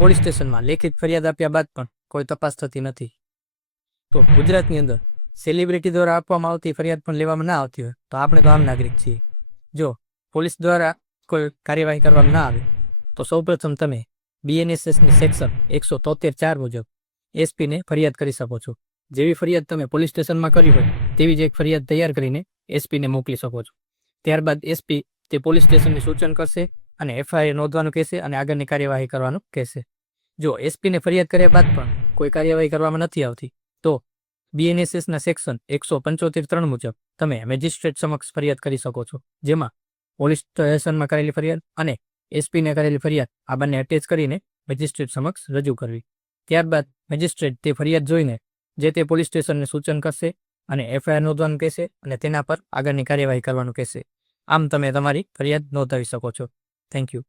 Police સ્ટેશનમાં લેખિત ફરિયાદ આપ્યા બાદ પણ કોઈ તપાસ થતી નથી. તો ગુજરાતની અંદર સેલિબ્રિટી દ્વારા આપવામાં આવતી ફરિયાદ પણ લેવામાં ના આવતી હોય તો આપણે તો આમ નાગરિક છીએ. જો પોલીસ દ્વારા કોઈ કાર્યવાહી કરવામાં ના આવે તો સૌપ્રથમ તમે BNSSની સેક્શન 173(4) મુજબ એસપીને ફરિયાદ કરી શકો છો. જેવી ફરિયાદ તમે પોલીસ સ્ટેશનમાં કરી હોય તેવી જ એક ફરિયાદ તૈયાર કરીને એસપીને મોકલી શકો છો. ત્યારબાદ એસપી તે પોલીસ સ્ટેશનને સૂચન કરશે અને FIR નોંધવાનું કહેશે અને આગળની કાર્યવાહી કરવાનું કહેશે. જો એસપીને ફરિયાદ કર્યા બાદ પણ કોઈ કાર્યવાહી કરવામાં નથી આવતી તો BNSSના સેક્શન 175(3) મુજબ તમે મેજિસ્ટ્રેટ સમક્ષ ફરિયાદ કરી શકો છો, જેમાં પોલીસ સ્ટેશનમાં કરેલી ફરિયાદ અને એસપીને કરેલી ફરિયાદ આ બંને અટેચ કરીને મેજિસ્ટ્રેટ સમક્ષ રજૂ કરવી. ત્યારબાદ મેજિસ્ટ્રેટ તે ફરિયાદ જોઈને જે તે પોલીસ સ્ટેશનને સૂચન કરશે અને FIR નોંધવાનું કહેશે અને તેના પર આગળની કાર્યવાહી કરવાનું કહેશે. આમ તમે તમારી ફરિયાદ નોંધાવી શકો છો. Thank you.